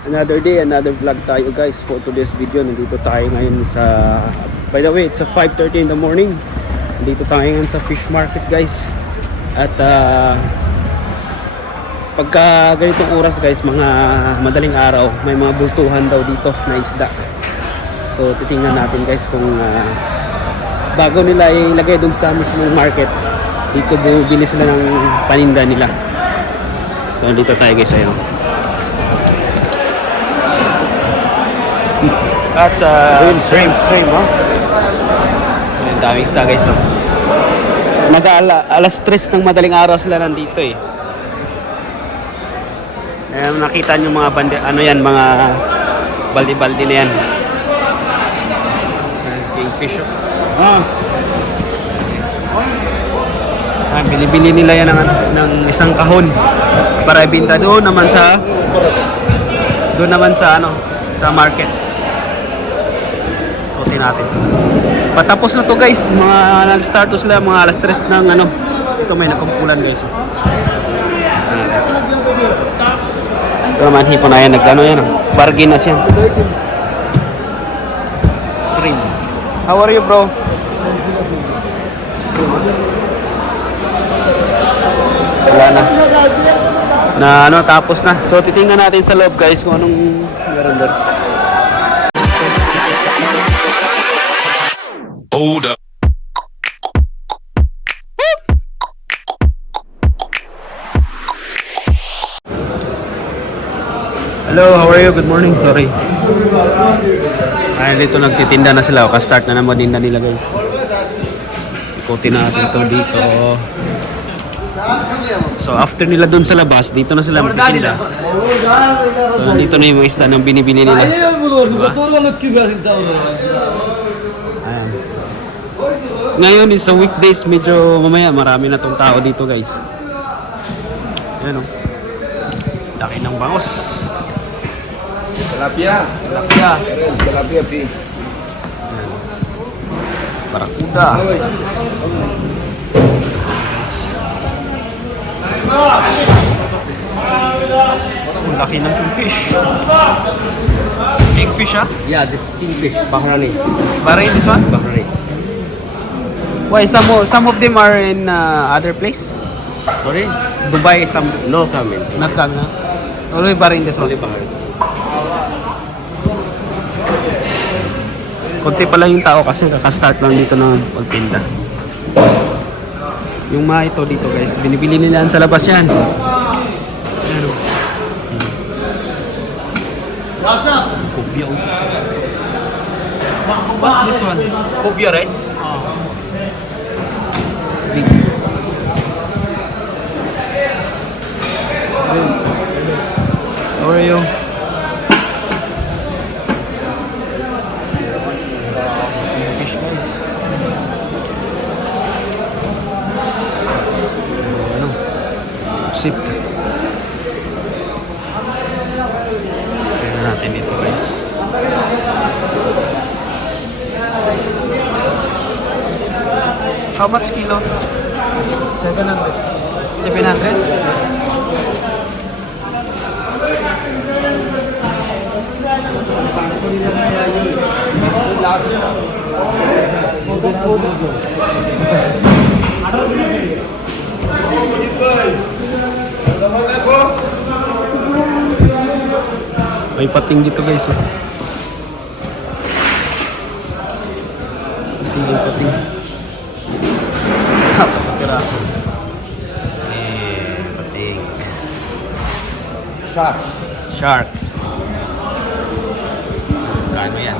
Another day, another vlog tayo guys. For today's video, nandito tayo ngayon sa, by the way, it's a 5:30 in the morning. Nandito tayo ngayon sa fish market guys. At pagka ganitong oras guys, mga madaling araw, may mga bultuhan daw dito na isda. So titingnan natin guys kung bago nila ilagay dun sa mismong market, dito bumibili sila ng paninda nila. So dito tayo guys, ayun. That's same, oh. Ang daming isda guys, oh. Alas 3 ng madaling araw sila nandito eh. Nakita nyo mga bande, ano yan, mga baldi-baldi na yan. Kingfish, oh. Bili-bili nila yan ng isang kahon para ibenta doon naman sa sa market. Ikutin natin. Patapos na to guys. Mga nag-start to sila mga alas 3 ng ito may nakumpulan guys. Ito naman hipon na yan, yan, bargain na siya. Shrimp. How are you, bro? Wala na tapos na. So titingnan natin sa loob guys kung anong meron doon. Hold up. Hello, how are you? Good morning. Sorry. Ay, dito nagtitinda na sila. Ka-start na naman din na nila guys. Ikutin natin to dito. So after nila dun sa labas, dito na sila magtitinda. So dito na yung mga isda ng binibili nila. Diba? Ayan. Ngayon is sa weekdays, medyo mamaya marami na tong tao dito guys. Ayan o. Laki ng bangos. Tilapia. Tilapia pi. Barakuda. Ang laki ng kingfish. Kingfish, ah? Yeah, this kingfish, Bahraini. Bahrain, this one? Bahraini. Why, some of them are in other place? Sorry? Dubai, some No comment. not come na. Only Bahrain, this one. Only Bahrain. Konti pa lang yung tao kasi kaka-start lang dito ng pagtinda. Yung mga ito dito guys, binibili nila sa labas yan. Ayan o. Kopya o. What's this one? Kopya, right? It's big. How are you? Fish guys. Sip. Tignan natin dito guys. How much kilo? 700. 700? May pating dito guys, oh. Pating. Kapapiraso. Pating. Shark. Kano yan?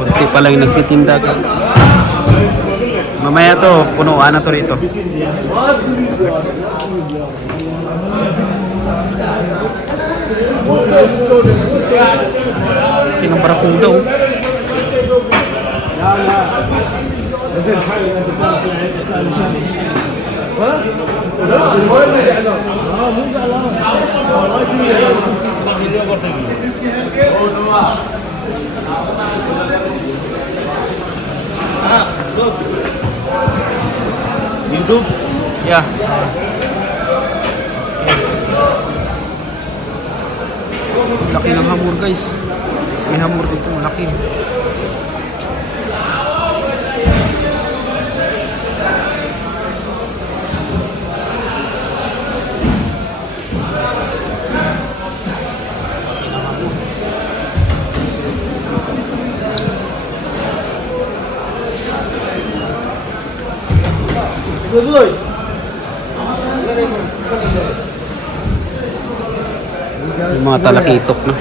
Kunti pa lang nagtitinda guys. Mamaya to, punuan na to rito. Kinang barakuda oh. YouTube? Yeah. Laki ng hamur guys. May hamur dito, laki. Yung mga talakitok na.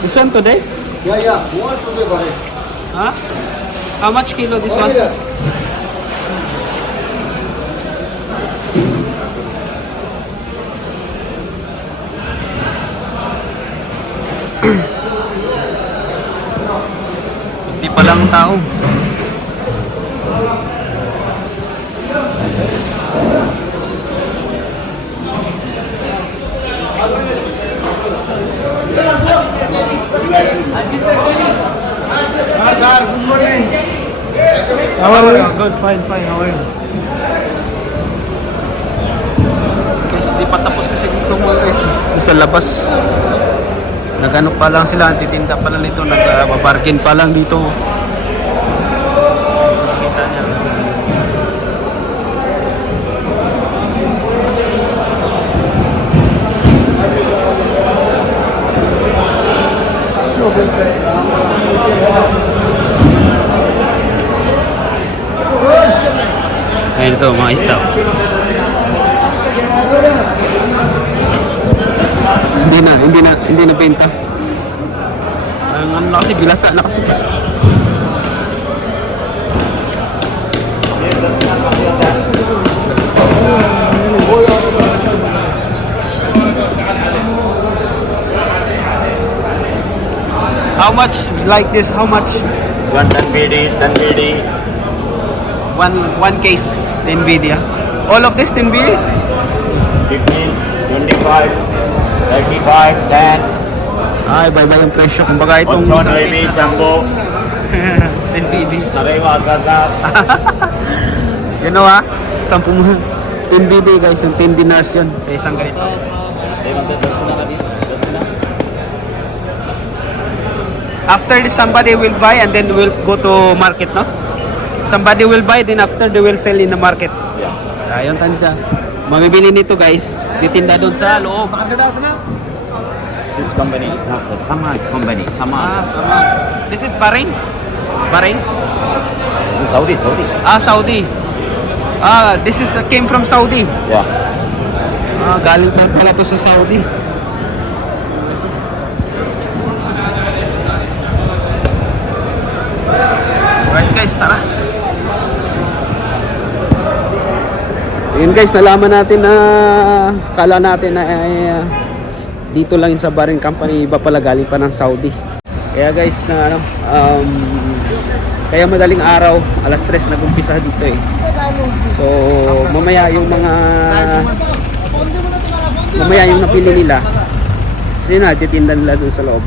This one today? Yeah. What today, buddy? Huh? How much kilo this one? Hindi pa lang tao. Sir, good morning. How are you? Good, fine. How are you? Guys, di pa tapos kasi dito mga guys. Sa labas. Nagano pa lang sila, titinda pa lang dito, nagbabargain pa lang dito. Kita niya. Ayun ito, mga staff. Hindi na benta. Ang ano na kasi, bilasa na kasi. How much like this? How much? One tanbidi. One case, 10 BD. All of this 10 BD? 15, 25, 35, 10. Ay, iba-iba yung presyo. Kumbaga itong Ochon, isang baby, case na Sambo. 10 BD. Sariwa, Sasa. You know 10 BD guys, yung 10 dinars yun sa isang ganito. After this, somebody will buy and then will go to market, no? Somebody will buy, then after they will sell in the market. Ayun, tanda. Mamibili nito guys, titinda doon sa loob. This company, Sama company, Sama. Sama. This is Bahrain? Bahrain? Saudi. Saudi. This is came from Saudi. Yeah. Galing pa pala to sa Saudi. Alright guys, tara. Yun guys, nalaman natin na kala natin na dito lang yung sa Bahrain Company, iba pala galing pa ng Saudi. Kaya guys, na kaya madaling araw, alas 3 nag-umpisa dito eh. So, mamaya yung napili nila, so yun na, titinda nila dun sa loob.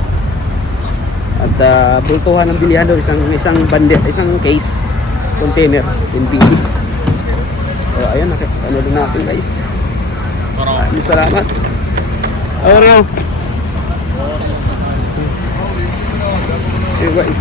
At bultuhan ng bilihan doon, isang bandit, isang case, container, yung bili. So, ayun, ano din natin guys. Maraming salamat. Oreo. See you guys.